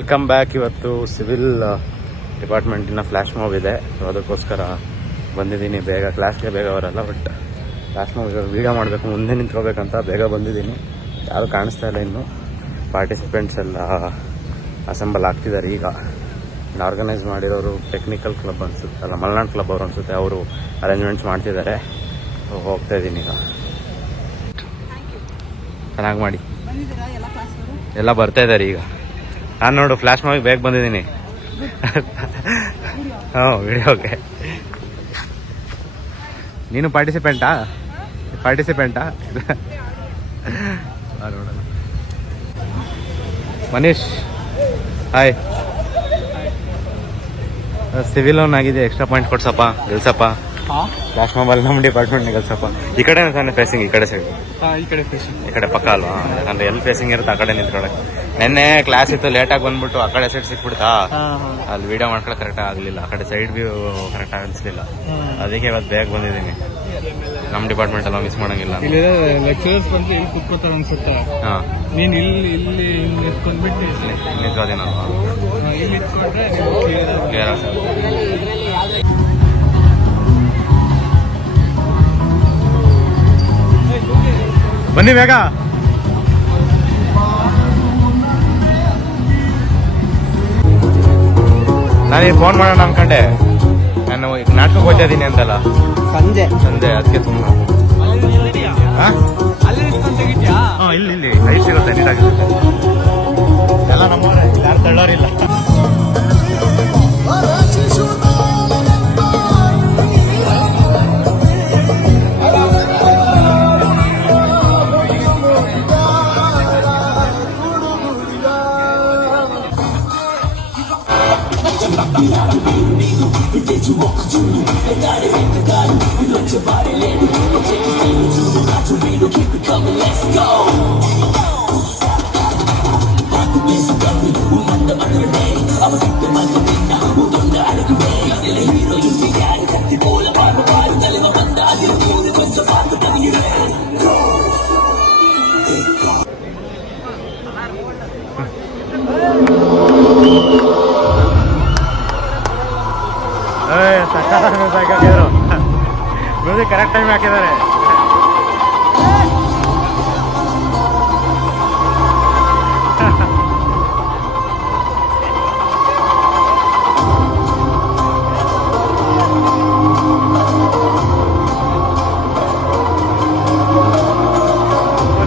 Welcome back. ಇವತ್ತು civil ಡಿಪಾರ್ಟ್ಮೆಂಟಿನ flash mob ಇದೆ, so ಅದಕ್ಕೋಸ್ಕರ ಬಂದಿದ್ದೀನಿ. ಬೇಗ ಕ್ಲಾಸ್ಗೆ ಬೇಗ ಬರಲ್ಲ, ಬಟ್ ಫ್ಲ್ಯಾಶ್ ಮಾಬ್ ವೀಡಿಯೋ ಮಾಡಬೇಕು, ಮುಂದೆ ನಿಂತ್ಕೋಬೇಕಂತ ಬೇಗ ಬಂದಿದ್ದೀನಿ. ಯಾರು ಕಾಣಿಸ್ತಾ ಇಲ್ಲ ಇನ್ನು. ಪಾರ್ಟಿಸಿಪೆಂಟ್ಸ್ ಎಲ್ಲ ಅಸೆಂಬಲ್ ಆಗ್ತಿದ್ದಾರೆ. ಈಗ ಆರ್ಗನೈಸ್ ಮಾಡಿರೋರು ಟೆಕ್ನಿಕಲ್ ಕ್ಲಬ್ ಅನಿಸುತ್ತೆ, ಅಲ್ಲ ಮಲ್ನಾಡ್ ಕ್ಲಬ್ ಅವರು ಅನಿಸುತ್ತೆ, ಅವರು ಅರೇಂಜ್ಮೆಂಟ್ಸ್ ಮಾಡ್ತಿದ್ದಾರೆ. ಹೋಗ್ತಾ ಇದ್ದೀನಿ ಈಗ. ಚೆನ್ನಾಗಿ ಮಾಡಿ ಎಲ್ಲ ಬರ್ತಾ ಇದ್ದಾರೆ ಈಗ. ನಾನು ನೋಡು ಫ್ಲ್ಯಾಶ್ ಮಾಬಿಗೆ ಬೇಗ ಬಂದಿದ್ದೀನಿ. ವಿಡಿಯೋಗೆ ನೀನು ಪಾರ್ಟಿಸಿಪೆಂಟಾ ನೋಡೋಣ. ಮನೀಶ್ ಹಾಯ್. ಸಿವಿಲ್ ಲೋನ್ ಆಗಿದೆ, ಎಕ್ಸ್ಟ್ರಾ ಪಾಯಿಂಟ್ ಕೊಡ್ಸಪ್ಪ, ಗೆಲ್ಸಪ್ಪ. ಫ್ಲ್ಯಾಶ್ ಮಾಬಲ್ಲಿ ನಮ್ಮ ಡಿಪಾರ್ಟ್ಮೆಂಟ್ ಗೆಲ್ಸಪ್ಪ. ಈ ಕಡೆ ತಾನೆ ಫೇಸಿಂಗ್, ಈ ಕಡೆ ಸೈಡ್, ಈ ಕಡೆ ಪಕ್ಕ ಅಲ್ವಾ? ಅಂದ್ರೆ ಎಲ್ಲಿ ಫೇಸಿಂಗ್ ಇರುತ್ತೆ ಆ ಕಡೆ ನಿಂತ್ಕೊಳಕ್ಕೆ. ನೆನ್ನೆ ಕ್ಲಾಸ್ ಇತ್ತು, ಲೇಟಾಗಿ ಬಂದ್ಬಿಟ್ಟು ಆ ಕಡೆ ಸೈಡ್ ಸಿಕ್ಬಿಡ್ತಾ, ಅಲ್ಲಿ ವಿಡಿಯೋ ಮಾಡ್ಕೊಳಕ್ ಕರೆಕ್ಟ್ ಆಗಲಿಲ್ಲ. ಆ ಕಡೆ ಸೈಡ್ ವ್ಯೂ ಕರೆಕ್ಟ್ ಅನಿಸ್ಲಿಲ್ಲ, ಅದಕ್ಕೆ ಇವತ್ತು ಬೇಗ ಬಂದಿದ್ದೀನಿ. ನಮ್ಮ ಡಿಪಾರ್ಟ್ಮೆಂಟ್ ಎಲ್ಲ ಮಿಸ್ ಮಾಡಂಗಿಲ್ಲ. ಲೆಕ್ಚರರ್ಸ್ ಬಂದ್ರೆ ಇಲ್ಲಿ ಕುತ್ಕೋತಾರೆ ಅನ್ಸುತ್ತಾ? ನೀನ್ ಇಲ್ಲಿ ನಿಂತ್ಕೊಂಡ್ಬಿಟ್ಟು ನಿಂತ್ಕೋತೀನಲ್ವಾ? ಇಲ್ಲಿ ನಿಂತ್ಕೊಂಡ್ರೆ ಕ್ಲಿಯರ್ ಆಗ್ತದೆ. ಬನ್ನಿ ಬೇಗ. ನಾನೀಗ ಫೋನ್ ಮಾಡೋಣ ಅನ್ಕೊಂಡೆ, ನಾನು ನಾಟಕಕ್ಕೆ ಹೋಗ್ತಾ ಇದ್ದೀನಿ ಅಂತಲ್ಲ ಸಂಜೆ, ಅದಕ್ಕೆ ಸುಮ್ಮನೆ. ಇಲ್ಲಿ ರೈಸ್ ಇರುತ್ತೆ, ನೀಟಾಗಿರುತ್ತೆ ಎಲ್ಲ. ನಮ್ಮವ್ರೆ, ಯಾರು ತಳ್ಳೋರಿಲ್ಲ. ಮ್ಯೂಸಿಕ್ ಕರೆಕ್ಟ್ ಟೈಮ್ ಹಾಕಿದ್ದಾರೆ.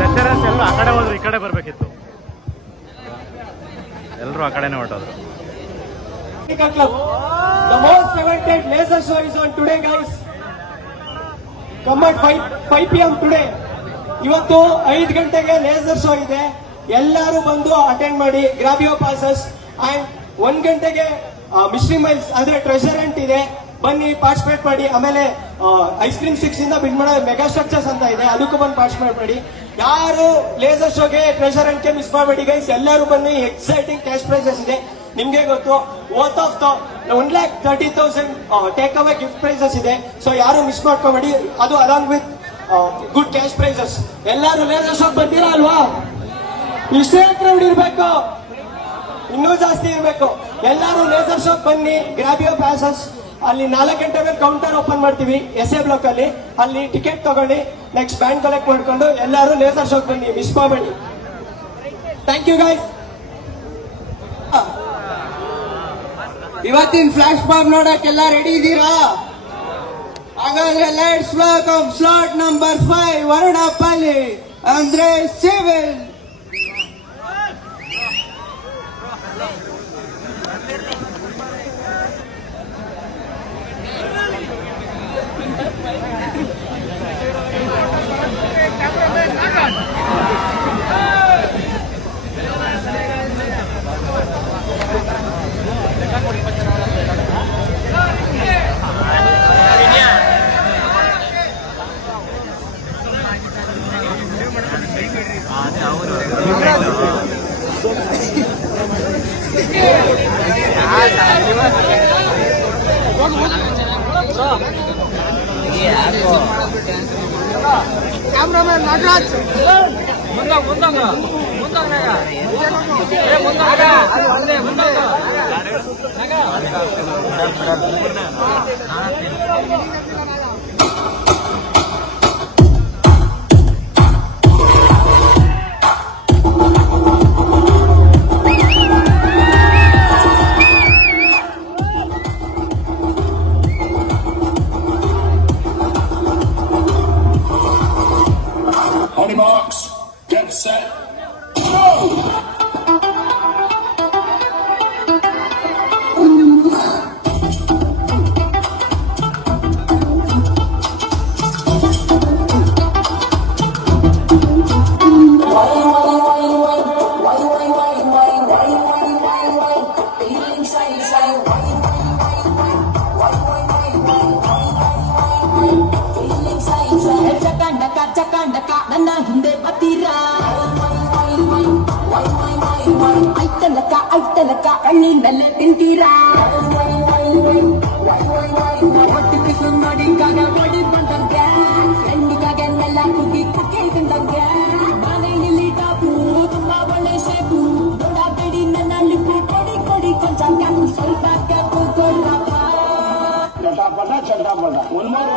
ಲೆಕ್ಚರರ್ಸ್ ಎಲ್ಲರೂ ಆ ಕಡೆ ಹೋದ್ರು, ಈ ಕಡೆ ಬರ್ಬೇಕಿತ್ತು. ಎಲ್ಲರೂ ಆ ಕಡೆನೆ ಹೊರಟೋದ್ರು. The most awaited laser show is on today, guys. Come at 5 PM today. ಇವತ್ತು 5 ಗಂಟೆಗೆ ಲೇಸರ್ ಶೋ ಇದೆ. ಎಲ್ಲರೂ ಬಂದು ಅಟೆಂಡ್ ಮಾಡಿ, ಗ್ರಾಬ್ ಯುವರ್ ಪಾಸಸ್. ಅಂಡ್ 1 ಗಂಟೆಗೆ ಮಿಸ್ಟ್ರಿ ಮೈಲ್ಸ್ ಅಂದ್ರೆ ಟ್ರೆಷರ್ ಹಂಟ್ ಇದೆ, ಬನ್ನಿ ಪಾರ್ಟಿಸಿಪೇಟ್ ಮಾಡಿ. ಆಮೇಲೆ ಐಸ್ ಕ್ರೀಮ್ ಸ್ಟಿಕ್ಸ್ ಇಂದ ಬಿಡ್ ಮಾಡೋ ಮೆಗಾ ಸ್ಟ್ರಕ್ಚರ್ಸ್ ಅಂತ ಇದೆ, ಅದಕ್ಕೂ ಬಂದು ಪಾರ್ಟಿಸಿಪೇಟ್ ಮಾಡಿ. ಯಾರು ಲೇಸರ್ ಶೋಗೆ ಟ್ರೆಷರ್ ಹಂಟ್ಗೆ ಮಿಸ್ ಮಾಡಬೇಡಿ ಗೈಸ್, ಎಲ್ಲರೂ ಬನ್ನಿ. ಎಕ್ಸೈಟಿಂಗ್ ಕ್ಯಾಶ್ ಪ್ರೈಸಸ್ ಇದೆ, ನಿಮ್ಗೆ ಗೊತ್ತು. Worth of 1,30,000 take away gift prizes ಇದೆ, ಸೊ ಯಾರು ಮಿಸ್ ಮಾಡ್ಕೋಬೇಡಿ. ಅದು along with good cash prizes. ಎಲ್ಲರೂ ಲೇಸರ್ ಶೋಕ್ ಬಂದಿರಾ ಅಲ್ವಾ? ಇಷ್ಟೇ ಕ್ರೌಡ್ ಇರ್ಬೇಕು, ಇನ್ನೂ ಜಾಸ್ತಿ ಇರ್ಬೇಕು. ಎಲ್ಲರೂ ಲೇಸರ್ ಶೋಕ್ ಬನ್ನಿ, ಗ್ರಾಬ್ ಯುವರ್ ಪಾಸಸ್. ಅಲ್ಲಿ 4 ಗಂಟೆ ಮೇಲೆ ಕೌಂಟರ್ ಓಪನ್ ಮಾಡ್ತೀವಿ SA ಬ್ಲಾಕ್ ಅಲ್ಲಿ ಟಿಕೆಟ್ ತಗೊಳ್ಳಿ. ನೆಕ್ಸ್ಟ್ ಬ್ಯಾಂಡ್ ಕಲೆಕ್ಟ್ ಮಾಡ್ಕೊಂಡು ಎಲ್ಲರೂ ಲೇಸರ್ ಶೋಕ್ ಬನ್ನಿ, ಮಿಸ್ ಮಾಡಬೇಡಿ. Thank you guys. ಇವತ್ತಿನ ಫ್ಲಾಶ್ ಮಾಬ್ ನೋಡಕ್ಕೆಲ್ಲ ರೆಡಿ ಇದ್ದೀರಾ? ಹಾಗಾದ್ರೆ ಲೆಟ್ಸ್ ವೆಲ್ಕಮ್ ಸ್ಲಾಟ್ ನಂಬರ್ 5 ವರುಣಪ್ಪಲ್ಲಿ ಅಂದ್ರೆ civil. Cameraman Nagraj. Honey marks, get set, go! ನನ್ನ ಹಿಂದೆ ಬತ್ತೀರಾ ಐತನಕ ಕಣ್ಣಿನಲ್ಲೇ ತಿಂತೀರಾ ಒಟ್ಟಿಗೆ ಸುಮ್ಮಡಿಗಾಗ ಬಡಿ ಬಂದಂಗೆ ಫ್ರೆಂಡಿಗಾಗೆ ನೆಲ್ಲ ಕುಗ್ಗಿ ಕುಕ್ಕಿ ತಿಂದಂಗೆ ನಾನೇ ಇಲ್ಲಿ ಟಾಪು ತುಂಬಾ ಒಳ್ಳೆ ಶೇಪು ದೊಡ್ಡ ಬೇಡಿ ನನ್ನ ಲಿಪ್ಪು ಕೊಡಿ ಕೊಡಿ ಕೊಂಚ ಕ್ಯಾಪು ಸ್ವಲ್ಪ ಕ್ಯಾಪು ಕೊಡಪ್ಪ ಚಟಾಪಟ one more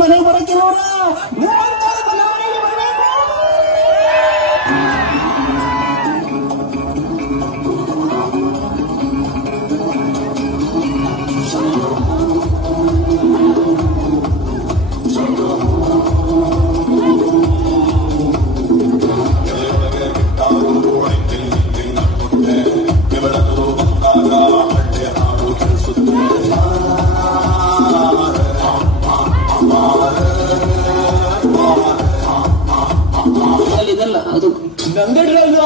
ಮನೆಗೆ ಬರಕ್ಕೆ ನೋಡ ಇದಲ್ಲ ಅದು ಗಂಗಡ್ರಲ್ಲ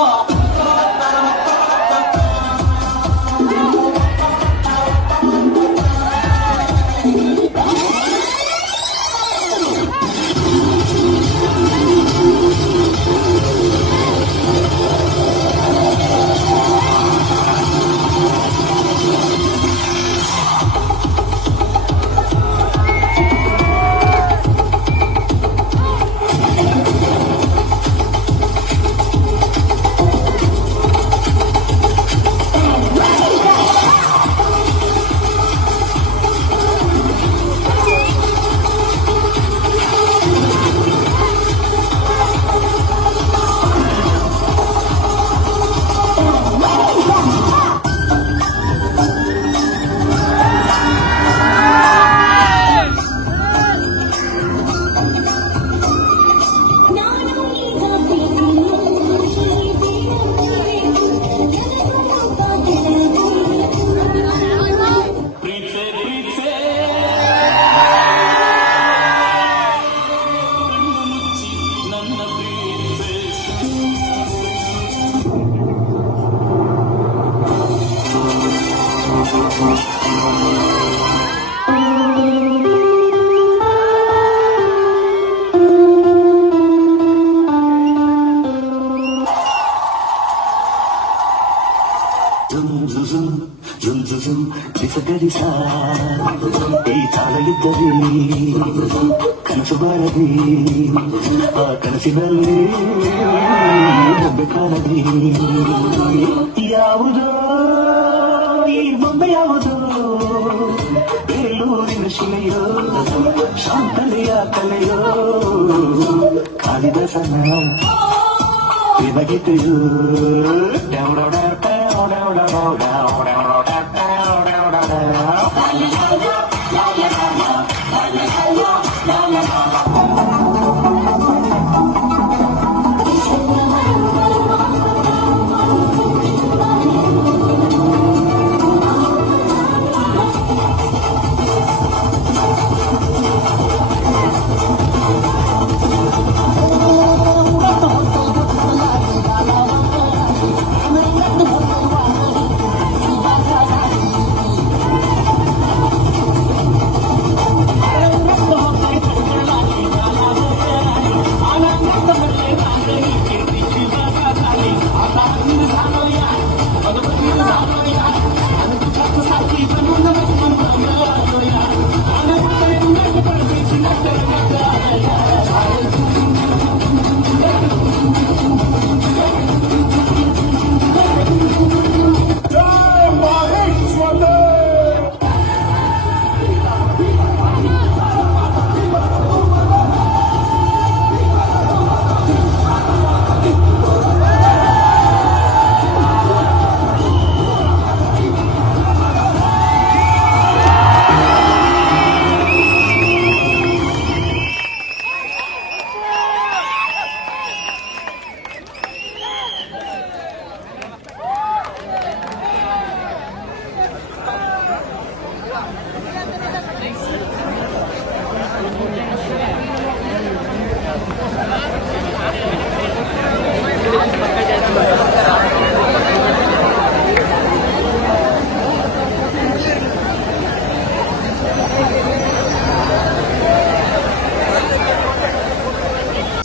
ಈ ತಾಳಲಿದ್ದರೆ ಕನಸು ಬಾರದಿ ಆ ಕನಸಿನಲ್ಲಿ ಬೊಂಬೆ ಕಾಣದಿ ಯಾವುದೋ ಈ ಬೊಂಬೆ ಯಾವುದೋ ಬೇಲೂರಿನ ಶಿಲೆಯೋ ಶಾಂತಲೆಯ ಕಲೆಯೋ ಕಾಳಿದಾಸನ ಪ್ರೇಮಗೀತೆಯೋ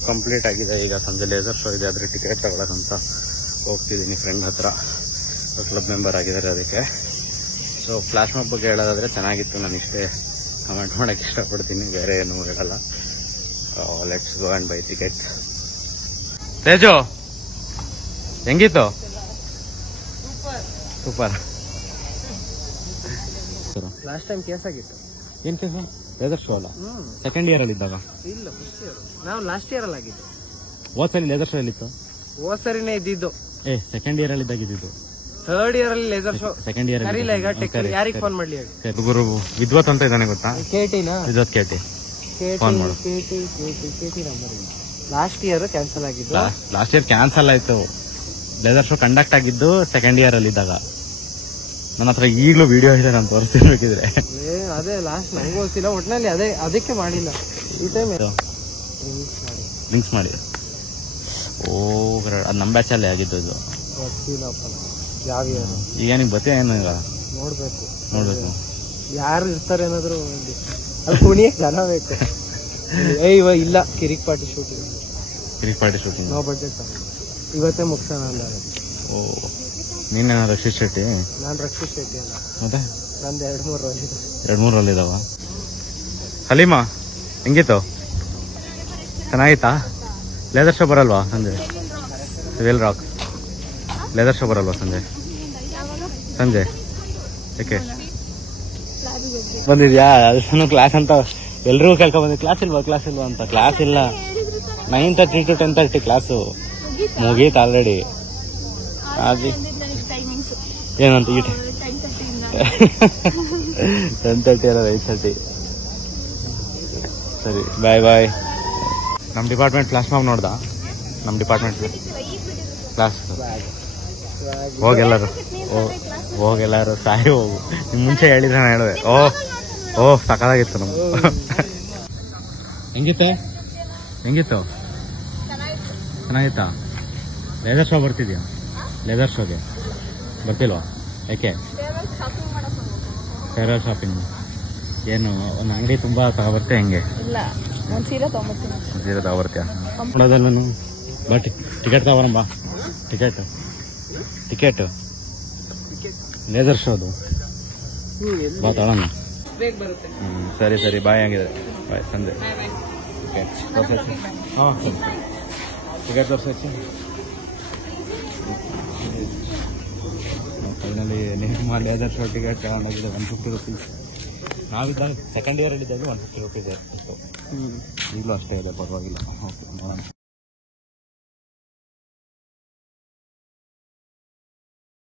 ಕಂಪ್ಲೀಟ್ ಆಗಿದೆ. ಈಗ ಸಂಜೆ ಲೇಸರ್ ಶೋ ಇದೆ, ಅದ್ರ ಟಿಕೆಟ್ ತಗೊಳಕಂತ ಹೋಗ್ತಿದ್ದೀನಿ ಫ್ರೆಂಡ್ ಹತ್ರ. ಕ್ಲಬ್ ಮೆಂಬರ್ ಆಗಿದ್ದಾರೆ ಅದಕ್ಕೆ. ಸೊ ಫ್ಲಾಶ್ ಮಾಬ್ ಬಗ್ಗೆ ಹೇಳೋದಾದ್ರೆ ಚೆನ್ನಾಗಿತ್ತು, ನಾನು ಇಷ್ಟೇ ಕಮೆಂಟ್ ಮಾಡೋಕ್ಕೆ ಇಷ್ಟಪಡ್ತೀನಿ, ಬೇರೆ ಏನು ಹೇಳಲ್ಲ. Let's go and by ticket. Teju ಹೆಂಗಿತ್ತು? ಸೂಪರ್. ಲಾಸ್ಟ್ ಟೈಮ್ ಕೇಸ್ ಆಗಿತ್ತು. ಏನ್ ಕೇಸು? ಲೇಸರ್ ಶೋ ಅಲ್ಲ, ಸೆಕೆಂಡ್ ಇಯರ್ ಅಲ್ಲಿ ಇದ್ದಾಗ. ಇಲ್ಲ, ಫಸ್ಟ್ ಇಯರ್. ನಾವು ಲಾಸ್ಟ್ ಇಯರ್ ಅಲ್ಲಿ ಆಗಿದ್ದು. ಹೋದ್ ಸರಿ ಲೇಸರ್ ಶೋ ಎಲ್ಲಿತ್ತು? ಹೋದ್ ಸರಿನೇ ಇದ್ದಿದ್ದು. ಸೆಕೆಂಡ್ ಇಯರ್ ಅಲ್ಲಿ ಇದ್ದಾಗ ಇದ್ದಿದ್ದು. ಥರ್ಡ್ ಇಯರ್ ಅಲ್ಲಿ ಲೇಸರ್ ಶೋ. ಸೆಕೆಂಡ್ ಇಯರ್ ಕರೀಲ ಈಗ ಯಾರಿಗೆ ಫೋನ್ ಮಾಡ್ಲಿ ಹೇಳಿ. ಗುರು ವಿದ್ವತ್ ಅಂತ ಇದ್ದಾನೆ ಗೊತ್ತಾ? ಕೇಟಿನಾ? ವಿದ್ವತ್ ಕೇಟಿ. ಫೋನ್ ಮಾಡು. ಕೇಟಿ ನಂಬರ್ ಇಲ್ಲ. ಲಾಸ್ಟ್ ಇಯರ್ ಕ್ಯಾನ್ಸಲ್ ಆಗಿದ್ದು. ಲಾಸ್ಟ್ ಇಯರ್ ಕ್ಯಾನ್ಸಲ್ ಆಯ್ತು. ಲೇಸರ್ ಶೋ ಕಂಡಕ್ಟ್ ಆಗಿದ್ದು ಸೆಕೆಂಡ್ ಇಯರ್ ಅಲ್ಲಿ ಇದ್ದಾಗ. ನನ್ನ ಹತ್ರ ಈಗಲೂ ವಿಡಿಯೋ ಇದೆ, ನಾನು ತೋರಿಸ್ತಿರ್ಬೇಕಿದ್ರೆ. ಅದೇ ಲಾಸ್ಟ್ ನಂಗೂ ಗೊತ್ತಿಲ್ಲ, ಒಟ್ಟಿನಲ್ಲಿ ಅದಕ್ಕೆ ಮಾಡಿಲ್ಲ ಈ ಟೈಮ್. ಲಿಂಕ್ಸ್ ಮಾಡಿ. ಓ ಅದು ನಮ್ಮ ಬ್ಯಾಚಲ್ಲೇ ಆಗಿದ್ದು ಇದು. ಗೊತ್ತಿಲ್ಲಪ್ಪ ಯಾವ ಇಯರ್. ಈಗ ನಿಮ್ಗೆ ಗೊತ್ತೇ ಏನು? ಈಗ ನೋಡ್ಬೇಕು ಯಾರು ಇರ್ತಾರೆ ಏನಾದ್ರು. ಅದು ಕುಣಿಯಕ್ಕೆ ಜನ ಬೇಕು. ಇವಾಗ ಇಲ್ಲ, ಕಿರಿಕ್ ಪಾರ್ಟಿ ಶೂಟಿಂಗ್ ನೋ ಬಡ್ಜೆಟ್. ಇವತ್ತೇ ಮುಗಿಸೋಣ ಅಂದಾಗ. ಓ ನೀನೇನ ರಕ್ಷಿತ್ ಶೆಟ್ಟಿ? ನಾನು ರಕ್ಷಿತ್ ಶೆಟ್ಟಿ ಅಲ್ಲ. ಮತ್ತೆ ನಂದು 2-3 ರೋಲ್ ಇದೆ. 2-3 ರೋಲ್ ಇದಾವ. ಹಲೀಮಾ ಹೆಂಗಿತ್ತು? ಚೆನ್ನಾಗಿತ್ತಾ? ಲೇಸರ್ ಶೋ ಬರಲ್ವಾ ಸಂಜೆ? ವೇಲ್ ರಾಕ್ ಲೇಸರ್ ಶೋ ಬರಲ್ವಾ ಸಂಜೆ? ಯಾಕೆ ಬಂದಿದ್ಯಾ? ಅದನ್ನು ಕ್ಲಾಸ್ ಅಂತ ಎಲ್ರಿಗೂ ಕೇಳ್ಕೊಂಡ್ಬಂದಿ. ಕ್ಲಾಸ್ ಇಲ್ವಾ ಅಂತ. ಕ್ಲಾಸ್ ಇಲ್ಲ. 9:30 to 10:30 ಕ್ಲಾಸು ಮುಗೀತು ಆಲ್ರೆಡಿ. ಅದು ಏನಂತ ಈ 10:30 ಅಲ್ಲ 8:30. ಸರಿ ಬಾಯ್. ನಮ್ಮ ಡಿಪಾರ್ಟ್ಮೆಂಟ್ ಫ್ಲಾಶ್ ಮಾಬ್ ನೋಡ್ದ? ನಮ್ಮ ಡಿಪಾರ್ಟ್ಮೆಂಟ್ ಕ್ಲಾಸ್ ಹೋಗೆಲ್ಲರೂ ಸಾಯಿ ಹೋಗು. ನಿಮ್ ಮುಂಚೆ ಹೇಳಿದ್ರೆ ನಾನು ಹೇಳಿದೆ. ಓಹ್ ಸಕಾಲಾಗಿತ್ತು ನಮ್ಗೆ. ಹೆಂಗಿತ್ತು? ಚೆನ್ನಾಗಿತ್ತಾ? ಲೇಸರ್ ಶೋ ಬರ್ತಿದ್ಯಾ? ಲೇಸರ್ ಶೋಗೆ ಬರ್ತಿಲ್ವಾ? ಯಾಕೆ? ಫೇರ್ವೆಲ್ ಶಾಪಿಂಗ್ ಏನು ಒಂದು ಅಂಗಡಿ ತುಂಬಾ ತಗೊಬರ್ತೆ? ಹೆಂಗೆ? ಸೀರೆ ತಗೊಬರ್ತೀಯ? ನೋಡೋದಲ್ಲ ಬಾ. ಟಿಕೆಟ್ ತಗೊಬರಂ ಬಾ. ಟಿಕೆಟ್ ಲೇಸರ್ ಶೋದು ಬಾ ತಗೊಳ್ಳೋಣ. ಸರಿ ಬಾಯ್. ಹಂಗಿದ್ರೆ ಬಾಯ್. ಸಂಜೆ ಹಾಂ ಸರಿ. ಟಿಕೆಟ್ ತೋರಿಸಿ. ಫೈನಲಿ ನಿಮ್ಮ ಲೇಸರ್ ಶೋ ಟಿಕೆಟ್ ತಗೊಂಡೋಗಿದೆ 150 ರೂಪೀಸ್. ನಾವಿದ್ದಾಗ ಸೆಕೆಂಡ್ ಇಯರ್ ಅಲ್ಲಿ ಇದ್ದಾಗ 150 ರೂಪೀಸ್ ಇತ್ತು. ಈಗಲೂ ಅಷ್ಟೇ ಇದೆ, ಪರವಾಗಿಲ್ಲ. ಓಕೆ ನೋಡೋಣ.